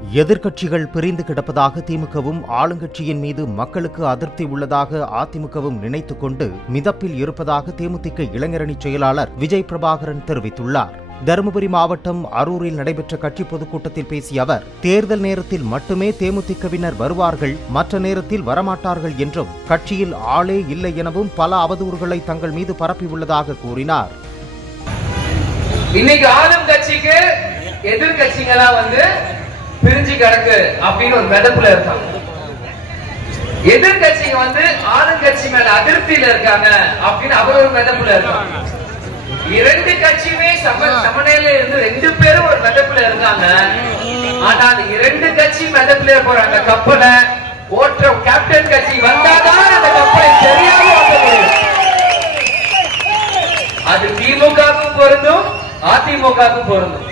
எதிர்க்கட்சிகள் பிரிந்து கிடப்பதாக திமுகவும் ஆளுங்கட்சியின் மீது மக்களுக்கு அதிருப்தி உள்ளதாக அதிமுகவும் நினைத்துக் கொண்டு மிதப்பில் இருப்பதாக தேமுதிக இளைஞரணி செயலாளர் விஜய் பிரபாகரன் தெரிவித்துள்ளார். தருமபுரி மாவட்டம் அரூரில் நடைபெற்ற கட்சி பொதுக்கூட்டத்தில் பேசிய அவர், தேர்தல் நேரத்தில் மட்டுமே தேமுதிகவினர் வருவார்கள், மற்ற நேரத்தில் வரமாட்டார்கள் என்றும், கட்சியில் ஆளே இல்லை எனவும் பல அவதூறுகளை தங்கள் மீது பரப்பியுள்ளதாக கூறினார். இன்னைக்கு ஆளும் கட்சிக்கு எதிர்கட்சிகளா பிரிஞ்சு கிடக்கு அப்படின்னு ஒரு மெதப்புல இருக்காங்க. எதிர்கட்சிங்க ஆளுங்கட்சி மேல அதிருப்தியில இருக்காங்க அப்படின்னு அவர் ஒரு மெதப்புல இருக்காங்க. இரண்டு கட்சியுமே சமநிலையில இருந்து ரெண்டு பேரும் ஒரு மெதப்புல இருக்காங்க. ஆனா அந்த இரண்டு கட்சி மெதப்புல போறாங்க. கப்பலை ஓட்டுற கேப்டன் கட்சி வந்தாதான் அந்த கப்பலை சரியாக ஓட்ட முடியும். அது திமுகவுக்கும் பொருந்தும், அதிமுகவுக்கும் பொருந்தும்.